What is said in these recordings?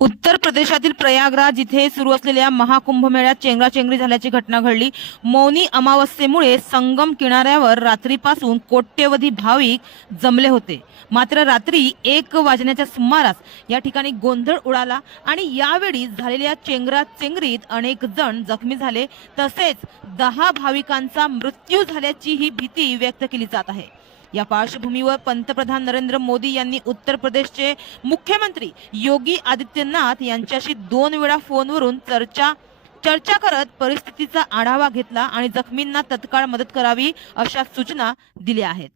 उत्तर प्रदेशातील प्रयागराज इथे सुरू असलेल्या महाकुंभमेळ्यात चेंगराचेंगरी झाल्याची घटना घडली. मौनी अमावस्येमुळे संगम किनाऱ्यावर रात्रीपासून कोट्यवधी भाविक जमले होते. मात्र रात्री एक वाजण्याच्या सुमारास या ठिकाणी गोंधळ उडाला आणि यावेळी झालेल्या चेंगराचेंगरीत अनेक जण जखमी झाले. तसेच दहा भाविकांचा मृत्यू झाल्याची ही भीती व्यक्त केली जात आहे. या पार्श्वभूमीवर पंतप्रधान नरेंद्र मोदी यांनी उत्तर प्रदेशचे मुख्यमंत्री योगी आदित्यनाथ यांच्याशी दोन वेळा फोनवरून चर्चा चर्चा करत परिस्थितीचा आढावा घेतला आणि जखमींना तत्काळ मदत करावी अशा सूचना दिल्या आहेत.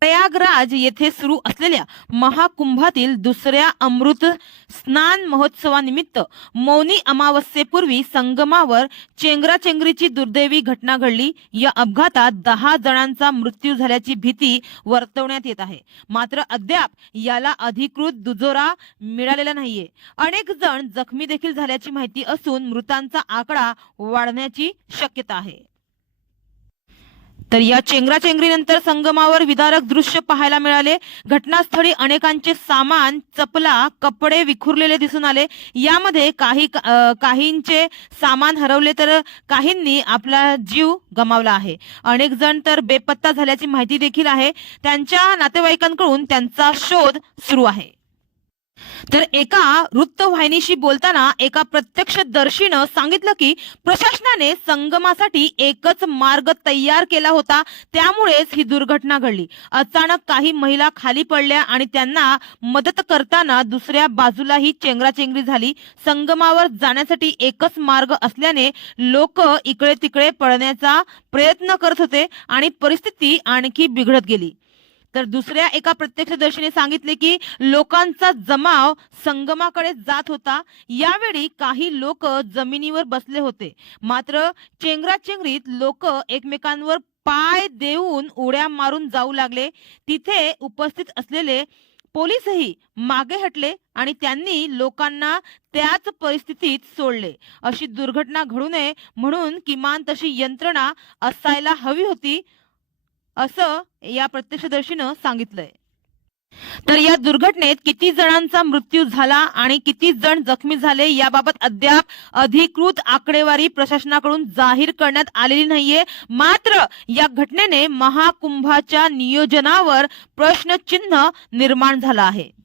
प्रयागराज येथे सुरू असलेल्या महाकुंभातील दुसऱ्या अमृत स्नान महोत्सवानिमित्त मौनी अमावस्येपूर्वी संगमावर चेंगराचेंगरीची दुर्दैवी घटना घडली. या अपघातात दहा जणांचा मृत्यू झाल्याची भीती वर्तवण्यात येत आहे. मात्र अद्याप याला अधिकृत दुजोरा मिळालेला नाहीये. अनेक जण जखमी देखील झाल्याची माहिती असून मृतांचा आकडा वाढण्याची शक्यता आहे. तर या चेंगराचेंगरीनंतर संगमावर विदारक दृश्य पाहायला मिळाले. घटनास्थळी अनेकांचे सामान चपला कपडे विखुरलेले दिसून आले. यामध्ये काही काहींचे सामान हरवले तर काहींनी आपला जीव गमावला आहे. अनेक जण तर बेपत्ता झाल्याची माहिती देखील आहे. त्यांच्या नातेवाईकांकडून त्यांचा शोध सुरू आहे. तर एका वृत्तवाहिनीशी बोलताना एका प्रत्यक्षदर्शीनं सांगितलं की प्रशासनाने संगमासाठी एकच मार्ग तयार केला होता. त्यामुळेच ही दुर्घटना घडली. अचानक काही महिला खाली पडल्या आणि त्यांना मदत करताना दुसऱ्या बाजूलाही चेंगराचेंगरी झाली. संगमावर जाण्यासाठी एकच मार्ग असल्याने लोक इकडे तिकडे पळण्याचा प्रयत्न करत होते आणि परिस्थिती आणखी बिघडत गेली. तर दुसऱ्या एका प्रत्यक्षदर्शीने सांगितले की लोकांचा जमाव संगमाकडे जात होता. यावेळी काही लोक जमिनीवर बसले होते. मात्र चेंगराचेंगरीत लोक एकमेकांवर पाय देऊन उड्या मारून जाऊ लागले. तिथे उपस्थित असलेले पोलीसही मागे हटले आणि त्यांनी लोकांना त्याच परिस्थितीत सोडले. अशी दुर्घटना घडू नये म्हणून किमान तशी यंत्रणा असायला हवी होती. असं या प्रत्यक्षदर्शीनं सांगितलंय. तर या दुर्घटनेत किती जणांचा मृत्यू झाला आणि किती जण जखमी झाले याबाबत अद्याप अधिकृत आकडेवारी प्रशासनाकडून जाहीर करण्यात आलेली नाहीये. मात्र या घटनेने महाकुंभाच्या नियोजनावर प्रश्नचिन्ह निर्माण झालं आहे.